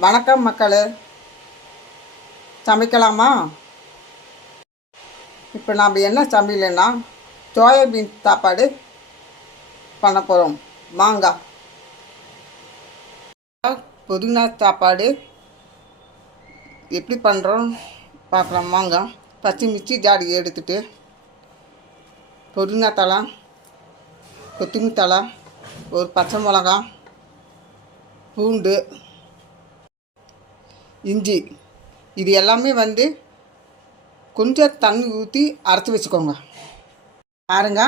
வணக்கம் மக்களே, சமைக்கலாமா? இப்போ நாம் என்ன சமையல்னா சோயாபீன் சாப்பாடு பண்ண போகிறோம். மாங்காய் புதினா சாப்பாடு எப்படி பண்ணுறோம் பார்க்கலாம். மாங்காய் பச்சை மிர்ச்சி ஜாடி எடுத்துட்டு புதினா தழை, கொத்தமல்லி தழை, ஒரு பச்சை மிளகா, பூண்டு, இஞ்சி, இது எல்லாமே கொஞ்சம் தண்ணி ஊற்றி அரைச்சி வச்சுக்கோங்க. பாருங்க,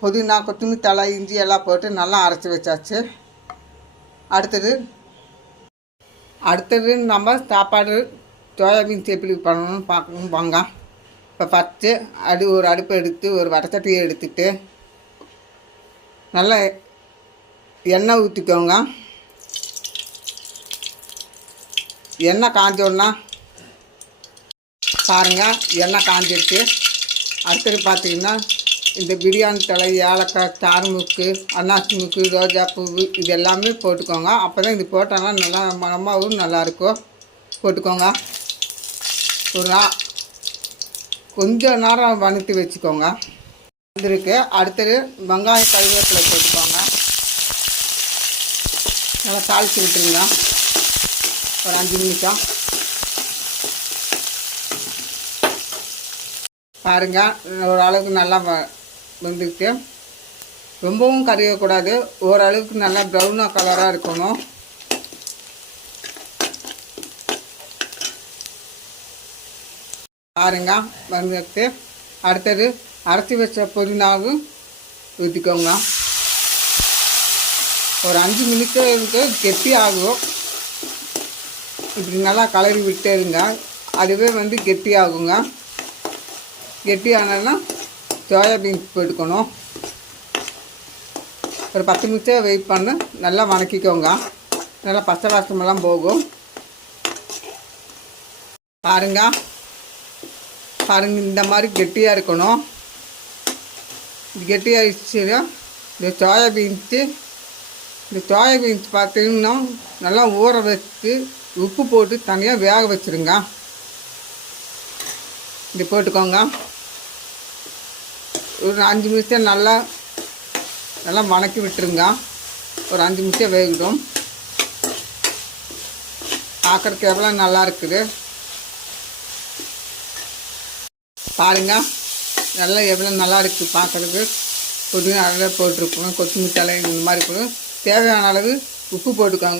புதினா, கொத்தமல்லி தழை, இஞ்சி எல்லாம் போட்டு நல்லா அரைச்சி வச்சாச்சு. அடுத்தது நம்ம சாப்பாடு சோயாபீன்ஸ் எப்படி பண்ணணும்னு பார்க்கணும் வாங்க. இப்போ ஃபஸ்ட்டு ஒரு அடுப்பு எடுத்து ஒரு வடச்சட்டியை எடுத்துட்டு நல்லா எண்ணெய் ஊற்றிக்கோங்க. எண்ணெய் காஞ்சோன்னா பாருங்கள், எண்ணெய் காஞ்சிடுச்சு. அடுத்தது பார்த்திங்கன்னா இந்த பிரியாணி தழை, ஏலக்காய், சாறு முக்கு, அன்னாசி முக்கு, ரோஜா பூ, இது எல்லாமே போட்டுக்கோங்க. அப்போ தான் இது போட்டோன்னா நல்லா மணமாகவும் நல்லாயிருக்கும். போட்டுக்கோங்க. கொஞ்சம் நேரம் வணக்கி வச்சுக்கோங்க. வந்துருக்கு. அடுத்தது வெங்காயம், கருவேப்பிலை போட்டுக்கோங்க. நல்லா தாளித்து விட்டுருங்க ஒரு 5 நிமிஷம். பாருங்கள், ஓரளவுக்கு நல்லா வந்துருக்கு. ரொம்பவும் கறியக்கூடாது, ஓரளவுக்கு நல்லா ப்ரௌனாக கலராக இருக்கணும். பாருங்க வந்துட்டு. அடுத்தது அரைச்சி வச்ச புதினாவும் ஊற்றிக்கோங்க. ஒரு 5 நிமிஷத்துக்கு கெட்டி ஆகும். இப்படி நல்லா கலரி விட்டுருங்க. அதுவே கெட்டி ஆகுங்க. கெட்டி ஆனதுன்னா சோயாபீன்ஸ் போட்டுக்கணும். ஒரு 10 நிமிஷம் வெயிட் பண்ணி நல்லா வணக்கிக்கோங்க. நல்லா பச்சை வாசமெல்லாம் போகும். பாருங்கள், இந்த மாதிரி கெட்டியாக இருக்கணும். இது கெட்டியாகிடுச்சுன்னா இந்த சோயாபீன்ஸ் பார்த்தீங்கன்னா நல்லா ஊற வச்சு உப்பு போட்டு தனியாக வேக வச்சுருங்க. இது போட்டுக்கோங்க. ஒரு 5 நிமிஷம் நல்லா வணக்கி விட்டுருங்க. ஒரு 5 நிமிஷம் வேகட்டும். பார்க்குறதுக்கு எவ்வளோ நல்லா இருக்குது பாருங்கள். நல்லா எவ்வளோ நல்லா இருக்குது பார்க்குறதுக்கு. புதினா நல்லா போட்டிருக்கணும், கொத்தமல்லி தழை இந்த மாதிரி இருக்கணும். தேவையான அளவு உப்பு போட்டுக்கோங்க.